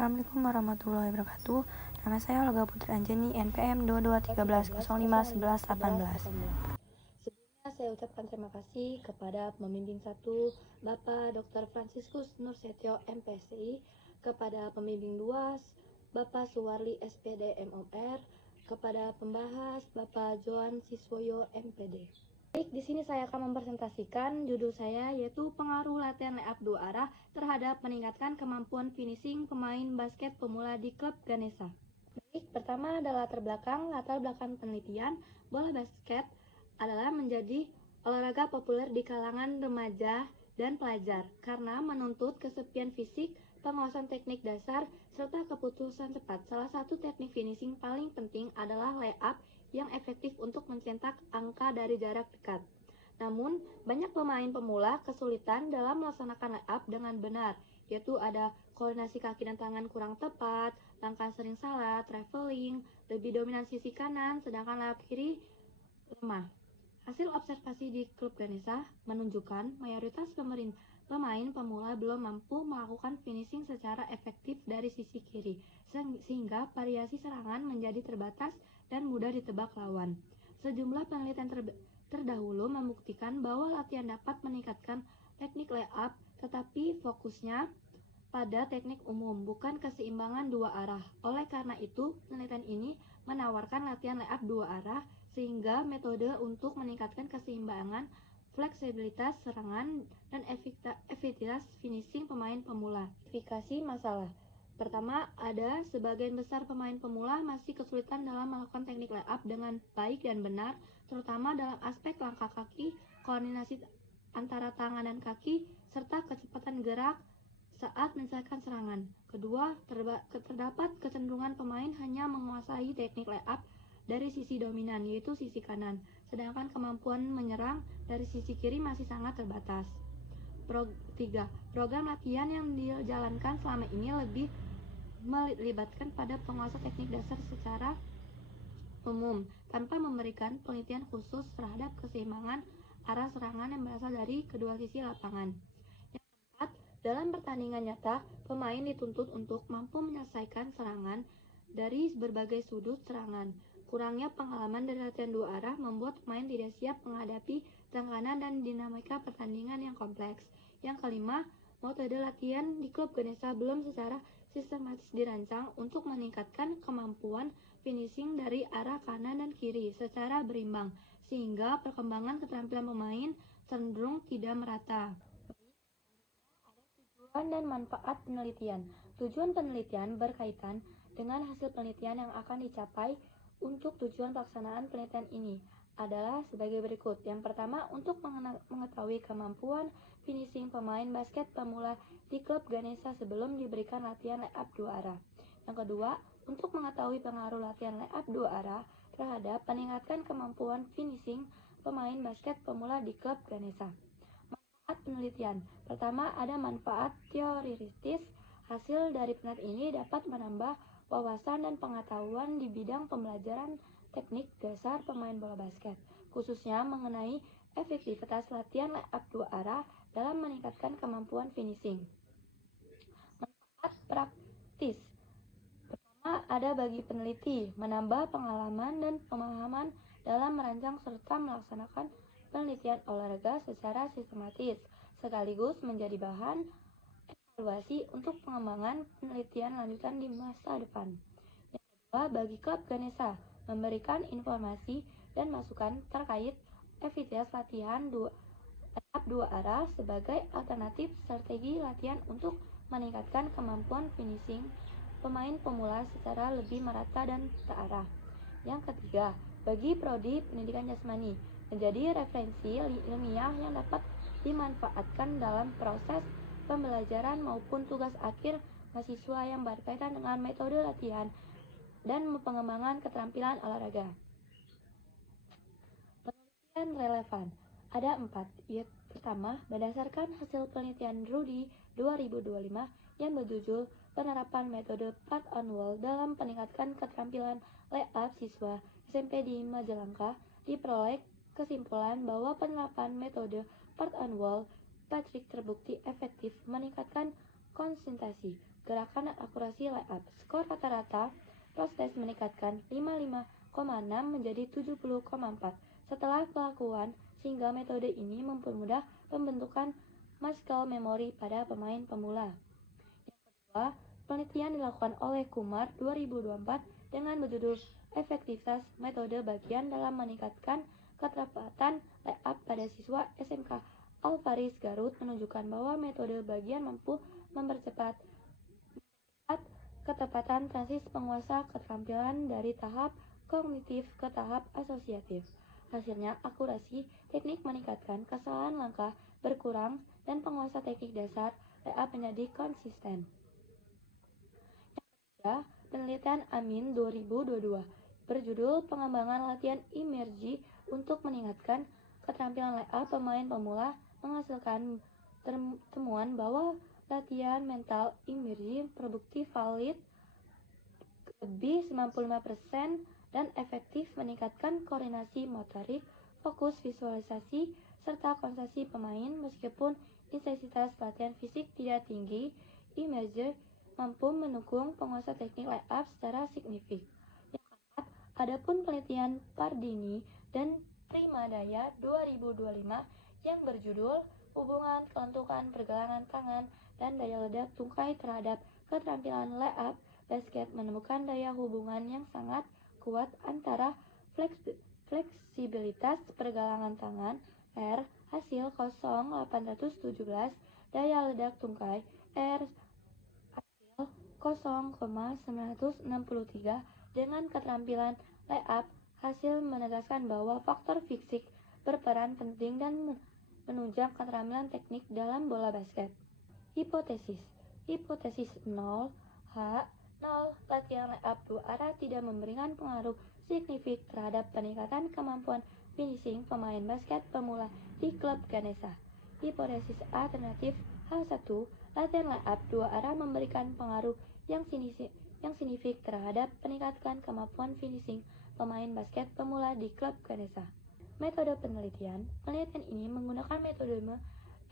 Assalamualaikum warahmatullahi wabarakatuh. Nama saya Olga Putri Anjani, NPM 2213051118. Sebelumnya saya ucapkan terima kasih kepada pembimbing 1 Bapak Dr. Franciscus Nursetyo MPSI, kepada pembimbing 2 Bapak Suwarli SPD MOR, kepada pembahas Bapak Joan Siswoyo MPD. Baik, di sini saya akan mempresentasikan judul saya, yaitu pengaruh latihan layup dua arah terhadap meningkatkan kemampuan finishing pemain basket pemula di klub Ganesha. Baik, pertama adalah latar belakang penelitian. Bola basket adalah menjadi olahraga populer di kalangan remaja dan pelajar karena menuntut kesepian fisik, penguasaan teknik dasar, serta keputusan cepat. Salah satu teknik finishing paling penting adalah layup yang efektif untuk mencetak angka dari jarak dekat. Namun, banyak pemain pemula kesulitan dalam melaksanakan layup dengan benar, yaitu ada koordinasi kaki dan tangan kurang tepat, langkah sering salah, traveling, lebih dominan sisi kanan, sedangkan layup kiri lemah. Hasil observasi di klub Ganesha menunjukkan mayoritas pemain pemula belum mampu melakukan finishing secara efektif dari sisi kiri, sehingga variasi serangan menjadi terbatas dan mudah ditebak lawan. Sejumlah penelitian terdahulu membuktikan bahwa latihan dapat meningkatkan teknik layup, tetapi fokusnya pada teknik umum, bukan keseimbangan dua arah. Oleh karena itu, penelitian ini menawarkan latihan layup dua arah, sehingga metode untuk meningkatkan keseimbangan, fleksibilitas serangan, dan efektivitas finishing pemain pemula. Identifikasi masalah. Pertama, ada sebagian besar pemain pemula masih kesulitan dalam melakukan teknik layup dengan baik dan benar, terutama dalam aspek langkah kaki, koordinasi antara tangan dan kaki, serta kecepatan gerak saat menyelesaikan serangan. Kedua, terdapat kecenderungan pemain hanya menguasai teknik layup dari sisi dominan, yaitu sisi kanan, sedangkan kemampuan menyerang dari sisi kiri masih sangat terbatas. 3. Program latihan yang dijalankan selama ini lebih melibatkan pada penguasaan teknik dasar secara umum, tanpa memberikan penelitian khusus terhadap keseimbangan arah serangan yang berasal dari kedua sisi lapangan. Yang keempat, dalam pertandingan nyata, pemain dituntut untuk mampu menyelesaikan serangan dari berbagai sudut serangan. Kurangnya pengalaman dari latihan dua arah membuat pemain tidak siap menghadapi tekanan dan dinamika pertandingan yang kompleks. Yang kelima, metode latihan di klub Ganesha belum secara sistematis dirancang untuk meningkatkan kemampuan finishing dari arah kanan dan kiri secara berimbang, sehingga perkembangan keterampilan pemain cenderung tidak merata. Tujuan dan manfaat penelitian. Tujuan penelitian berkaitan dengan hasil penelitian yang akan dicapai. Untuk tujuan pelaksanaan penelitian ini adalah sebagai berikut. Yang pertama, untuk mengetahui kemampuan finishing pemain basket pemula di klub Ganesha sebelum diberikan latihan layup dua arah. Yang kedua, untuk mengetahui pengaruh latihan layup dua arah terhadap peningkatan kemampuan finishing pemain basket pemula di klub Ganesha. Manfaat penelitian. Pertama, ada manfaat teoritis. Hasil dari penelitian ini dapat menambah wawasan dan pengetahuan di bidang pembelajaran teknik dasar pemain bola basket, khususnya mengenai efektivitas latihan layup dua arah dalam meningkatkan kemampuan finishing. Manfaat praktis. Pertama, ada bagi peneliti, menambah pengalaman dan pemahaman dalam merancang serta melaksanakan penelitian olahraga secara sistematis, sekaligus menjadi bahan evaluasi untuk pengembangan penelitian lanjutan di masa depan. Yang kedua, bagi klub Ganesha, memberikan informasi dan masukan terkait efektivitas latihan layup dua arah sebagai alternatif strategi latihan untuk meningkatkan kemampuan finishing pemain pemula secara lebih merata dan terarah. Yang ketiga, bagi prodi pendidikan jasmani, menjadi referensi ilmiah yang dapat dimanfaatkan dalam proses pembelajaran maupun tugas akhir mahasiswa yang berkaitan dengan metode latihan dan pengembangan keterampilan olahraga. Penelitian relevan. Ada 4, yaitu pertama, berdasarkan hasil penelitian Rudy 2025 yang berjudul penerapan metode part on wall dalam peningkatan keterampilan layup siswa SMP di Majalengka, diperoleh kesimpulan bahwa penerapan metode part on wall Patrick terbukti efektif meningkatkan konsentrasi, gerakan dan akurasi layup. Skor rata-rata proses meningkatkan 55,6 menjadi 70,4 setelah pelakuan, sehingga metode ini mempermudah pembentukan muscle memory pada pemain pemula. Yang kedua, penelitian dilakukan oleh Kumar 2024 dengan berjudul Efektivitas Metode Bagian dalam Meningkatkan Keterlibatan Layup pada siswa SMK Alvaris Garut menunjukkan bahwa metode bagian mampu mempercepat ketepatan transis penguasa keterampilan dari tahap kognitif ke tahap asosiatif. Hasilnya, akurasi teknik meningkatkan, kesalahan langkah berkurang, dan penguasa teknik dasar layup menjadi konsisten. Yang ketiga, penelitian Amin 2022 berjudul Pengembangan Latihan Imergi untuk Meningkatkan Keterampilan Layup Pemain Pemula menghasilkan temuan bahwa latihan mental imergi terbukti valid lebih 95% dan efektif meningkatkan koordinasi motorik, fokus visualisasi, serta konsentrasi pemain. Meskipun intensitas latihan fisik tidak tinggi, imergi mampu mendukung penguasaan teknik layup secara signifikan. Yang keempat, adapun penelitian Pardini dan Primadaya 2025 yang berjudul Hubungan Kelentukan Pergelangan Tangan dan Daya Ledak Tungkai terhadap Keterampilan Layup Basket menemukan daya hubungan yang sangat kuat antara fleksibilitas pergelangan tangan R hasil 0,817, daya ledak tungkai R hasil 0,963 dengan keterampilan layup. Hasil menegaskan bahwa faktor fisik berperan penting dan menunjang keterampilan teknik dalam bola basket. Hipotesis 0 latihan layup dua arah tidak memberikan pengaruh signifikan terhadap peningkatan kemampuan finishing pemain basket pemula di klub Ganesha. Hipotesis alternatif H1, latihan layup dua arah memberikan pengaruh yang signifikan terhadap peningkatan kemampuan finishing pemain basket pemula di klub Ganesha. Metode penelitian ini menggunakan metode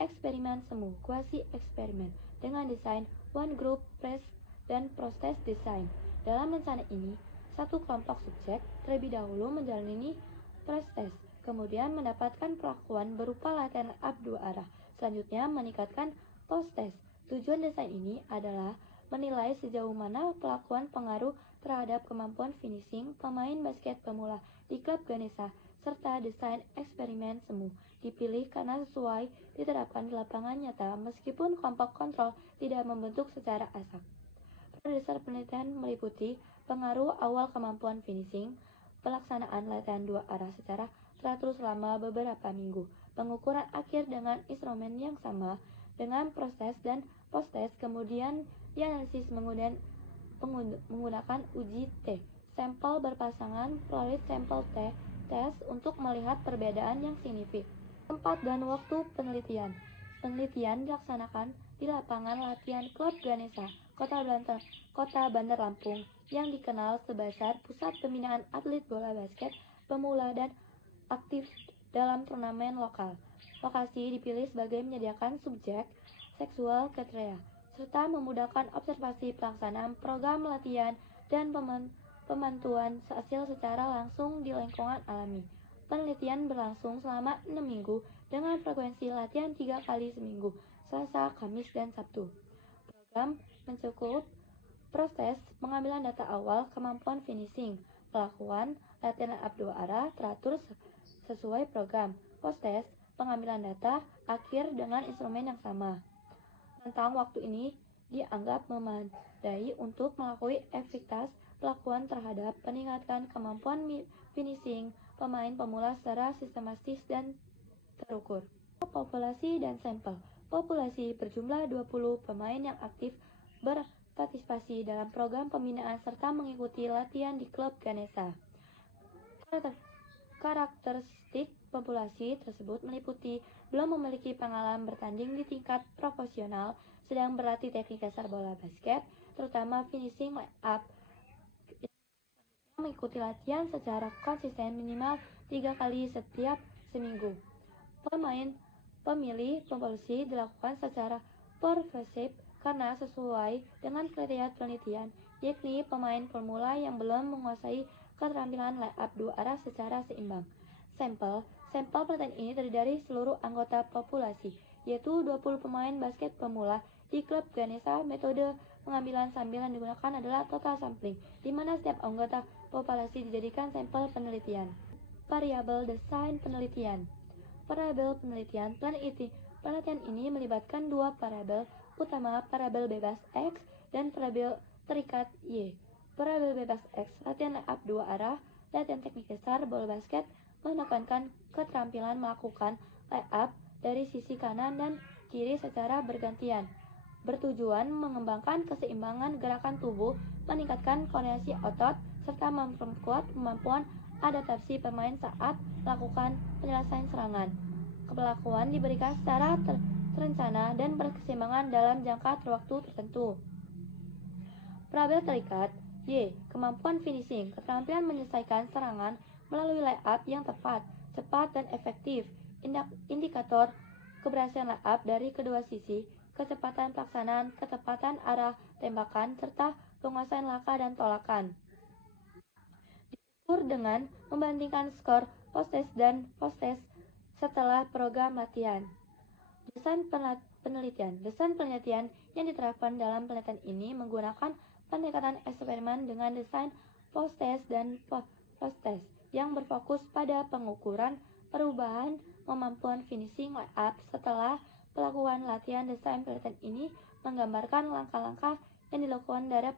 eksperimen semu quasi eksperimen dengan desain one group press dan proses desain. Dalam rencana ini, satu kelompok subjek terlebih dahulu menjalani proses, kemudian mendapatkan perlakuan berupa latihan layup dua arah. Selanjutnya meningkatkan post test. Tujuan desain ini adalah menilai sejauh mana perlakuan pengaruh terhadap kemampuan finishing pemain basket pemula di klub Ganesha, serta desain eksperimen semu dipilih karena sesuai diterapkan di lapangan nyata meskipun kelompok kontrol tidak membentuk secara asal. Pada dasar penelitian meliputi pengaruh awal kemampuan finishing, pelaksanaan latihan dua arah secara teratur selama beberapa minggu, pengukuran akhir dengan instrumen yang sama dengan proses dan post-test, kemudian dianalisis menggunakan uji T, sampel berpasangan polaris sampel T, test untuk melihat perbedaan yang signifikan. Tempat dan waktu penelitian. Penelitian dilaksanakan di lapangan latihan klub Ganesha, Kota Bandar Lampung, yang dikenal sebagai pusat pembinaan atlet bola basket pemula dan aktif dalam turnamen lokal. Lokasi dipilih sebagai menyediakan subjek seksual kriteria, serta memudahkan observasi pelaksanaan program latihan dan pemantauan hasil secara langsung di lingkungan alami. Penelitian berlangsung selama 6 minggu dengan frekuensi latihan 3 kali seminggu, Selasa, Kamis, dan Sabtu. Program mencakup proses pengambilan data awal kemampuan finishing, pelakuan latihan layup dua arah teratur sesuai program, post-test, pengambilan data akhir dengan instrumen yang sama. Rentang waktu ini dianggap memadai untuk melakukan efektivitas pelakuan terhadap peningkatan kemampuan finishing pemain pemula secara sistematis dan terukur. Populasi dan sampel. Populasi berjumlah 20 pemain yang aktif berpartisipasi dalam program pembinaan serta mengikuti latihan di klub Ganesha. Karakteristik populasi tersebut meliputi belum memiliki pengalaman bertanding di tingkat profesional, sedang berlatih teknik dasar bola basket, terutama finishing layup, mengikuti latihan secara konsisten minimal 3 kali setiap seminggu. Pemilih populasi dilakukan secara progresif karena sesuai dengan kriteria penelitian, yakni pemain pemula yang belum menguasai keterampilan layup dua arah secara seimbang. Sampel penelitian ini terdiri dari seluruh anggota populasi, yaitu 20 pemain basket pemula di klub Ganesha. Metode pengambilan sampel yang digunakan adalah total sampling, di mana setiap anggota populasi dijadikan sampel penelitian. Variabel desain penelitian. Variabel penelitian penelitian ini melibatkan dua variabel utama, variabel bebas X dan variabel terikat Y. Variabel bebas X, latihan layup dua arah, latihan teknik dasar bola basket, menekankan keterampilan melakukan layup dari sisi kanan dan kiri secara bergantian, bertujuan mengembangkan keseimbangan gerakan tubuh, meningkatkan koordinasi otot, serta memperkuat kemampuan adaptasi pemain saat melakukan penyelesaian serangan. Kepelakuan diberikan secara terencana dan berkeseimbangan dalam jangka waktu tertentu. Variabel terikat Y. Kemampuan finishing, keterampilan menyelesaikan serangan melalui layup yang tepat, cepat, dan efektif. Indikator keberhasilan layup dari kedua sisi, kecepatan pelaksanaan, ketepatan arah tembakan, serta penguasaan langkah dan tolakan. Diukur dengan membandingkan skor post-test dan post-test setelah program latihan. Desain penelitian. Desain penelitian yang diterapkan dalam penelitian ini menggunakan pendekatan eksperimen dengan desain post-test dan post-test yang berfokus pada pengukuran perubahan kemampuan finishing layup setelah pelakuan latihan. Desain penelitian ini menggambarkan langkah-langkah yang dilakukan dari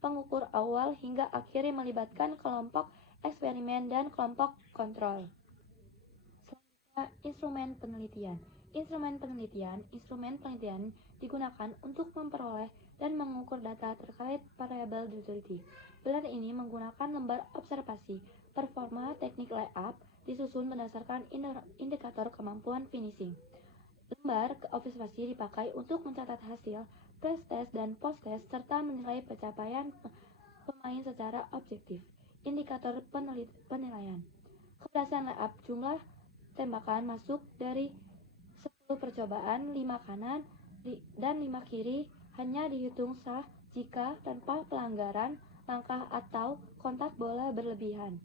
pengukur awal hingga akhirnya melibatkan kelompok eksperimen dan kelompok kontrol. Selanjutnya, instrumen penelitian. Instrumen penelitian digunakan untuk memperoleh dan mengukur data terkait variabel utility. Pilar ini menggunakan lembar observasi performa teknik layup disusun berdasarkan indikator kemampuan finishing. Lembar observasi dipakai untuk mencatat hasil pre-test dan post-test serta menilai pencapaian pemain secara objektif. Indikator penilaian. Keberhasilan layup, jumlah tembakan masuk dari 10 percobaan, 5 kanan dan 5 kiri hanya dihitung sah jika tanpa pelanggaran langkah atau kontak bola berlebihan.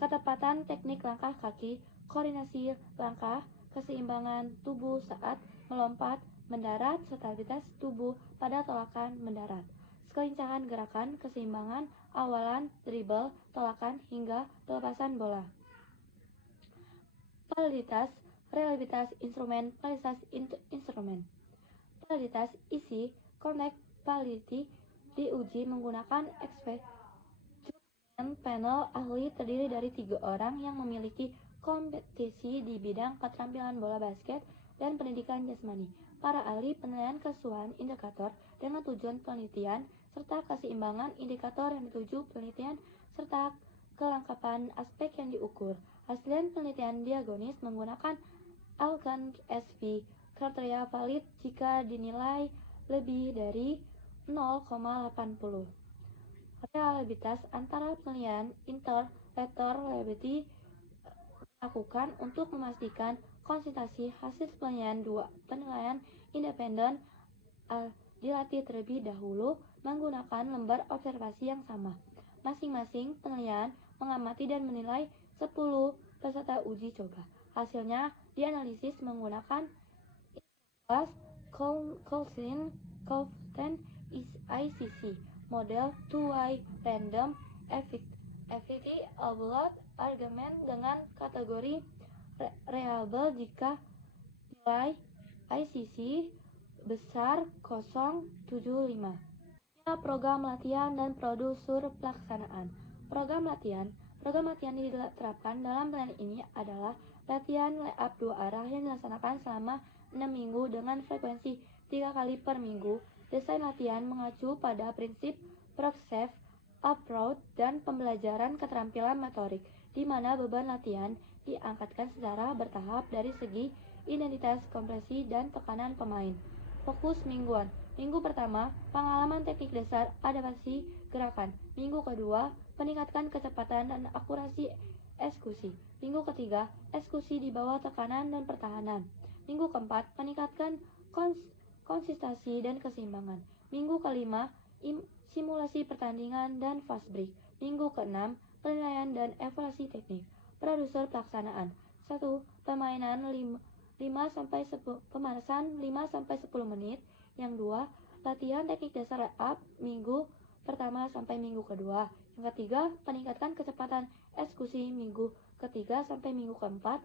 Ketepatan teknik langkah kaki, koordinasi langkah, keseimbangan tubuh saat melompat, mendarat, stabilitas tubuh pada tolakan mendarat, kelincahan gerakan, keseimbangan awalan, dribble, tolakan, hingga pelepasan bola. Validitas, reliabilitas instrumen, validitas isi, connect validity diuji menggunakan eksperimen panel ahli terdiri dari 3 orang yang memiliki kompetisi di bidang keterampilan bola basket dan pendidikan jasmani. Para ahli penilaian kesesuaian indikator dengan tujuan penelitian serta keseimbangan indikator yang dituju penelitian serta kelengkapan aspek yang diukur. Hasil penelitian diagnosis menggunakan Alkan SV kriteria valid jika dinilai lebih dari 0,80. Reliabilitas antara penilaian interpreter reliability dilakukan untuk memastikan konsistensi hasil penilaian independen dilatih terlebih dahulu menggunakan lembar observasi yang sama. Masing-masing penilaian mengamati dan menilai 10 peserta uji coba. Hasilnya dianalisis menggunakan Coefficient ICC model two-way random effective output argument dengan kategori reliable jika nilai ICC besar 0,75. Program latihan dan prosedur pelaksanaan. Program latihan yang diterapkan dalam plan ini adalah latihan layup dua arah yang dilaksanakan selama 6 minggu dengan frekuensi 3 kali per minggu. Desain latihan mengacu pada prinsip progressive approach dan pembelajaran keterampilan motorik, di mana beban latihan diangkatkan secara bertahap dari segi identitas, kompresi, dan tekanan pemain. Fokus mingguan. Minggu pertama, pengalaman teknik dasar adaptasi gerakan. Minggu kedua, meningkatkan kecepatan dan akurasi eksekusi. Minggu ketiga, eksekusi di bawah tekanan dan pertahanan. Minggu keempat, meningkatkan konsistensi dan keseimbangan. Minggu kelima, simulasi pertandingan dan fast break. Minggu keenam, penilaian dan evaluasi teknik. Produser pelaksanaan. 1. Pemainan 5-10 menit. Yang 2. Latihan teknik dasar layup minggu pertama sampai minggu kedua. Yang ketiga, peningkatan kecepatan eksekusi minggu ketiga sampai minggu keempat.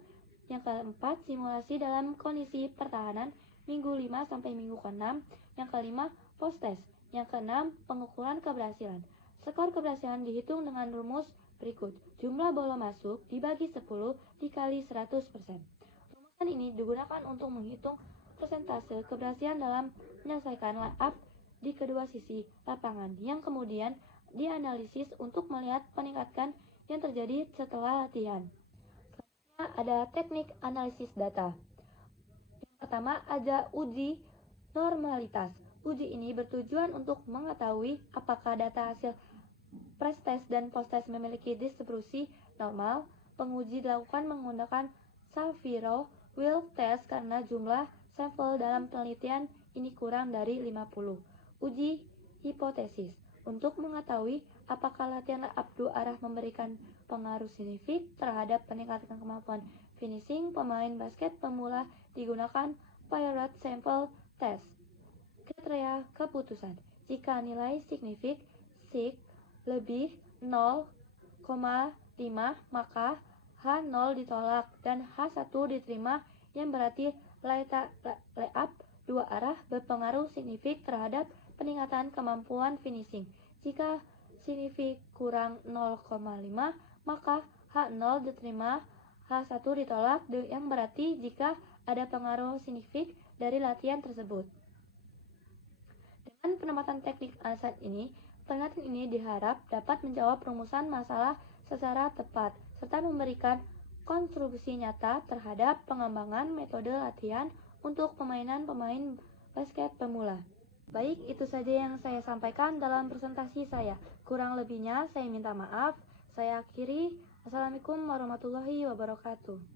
Yang keempat, simulasi dalam kondisi pertahanan minggu 5 sampai minggu ke-6. Yang kelima, post test. Yang keenam, pengukuran keberhasilan. Skor keberhasilan dihitung dengan rumus berikut. Jumlah bola masuk dibagi 10 dikali 100%. Rumusan ini digunakan untuk menghitung persentase keberhasilan dalam menyelesaikan layup di kedua sisi lapangan, yang kemudian dianalisis untuk melihat peningkatan yang terjadi setelah latihan. Selanjutnya ada teknik analisis data. Yang pertama ada uji normalitas. Uji ini bertujuan untuk mengetahui apakah data hasil pre-test dan post-test memiliki distribusi normal. Penguji dilakukan menggunakan Shapiro-Wilk test karena jumlah sampel dalam penelitian ini kurang dari 50. Uji hipotesis. Untuk mengetahui apakah latihan layup dua arah memberikan pengaruh signifikan terhadap peningkatan kemampuan finishing pemain basket pemula, digunakan Poirot Sample Test. Kriteria keputusan. Jika nilai signifikan sig lebih 0,5 maka H0 ditolak dan H1 diterima, yang berarti layup dua arah berpengaruh signifikan terhadap peningkatan kemampuan finishing. Jika signifikan kurang 0,5 maka H0 diterima, H1 ditolak, yang berarti jika ada pengaruh signifikan dari latihan tersebut. Dengan penempatan teknik analisis ini, penelitian ini diharap dapat menjawab rumusan masalah secara tepat, serta memberikan kontribusi nyata terhadap pengembangan metode latihan untuk pemainan pemain basket pemula. Baik, itu saja yang saya sampaikan dalam presentasi saya. Kurang lebihnya saya minta maaf. Saya akhiri. Assalamualaikum warahmatullahi wabarakatuh.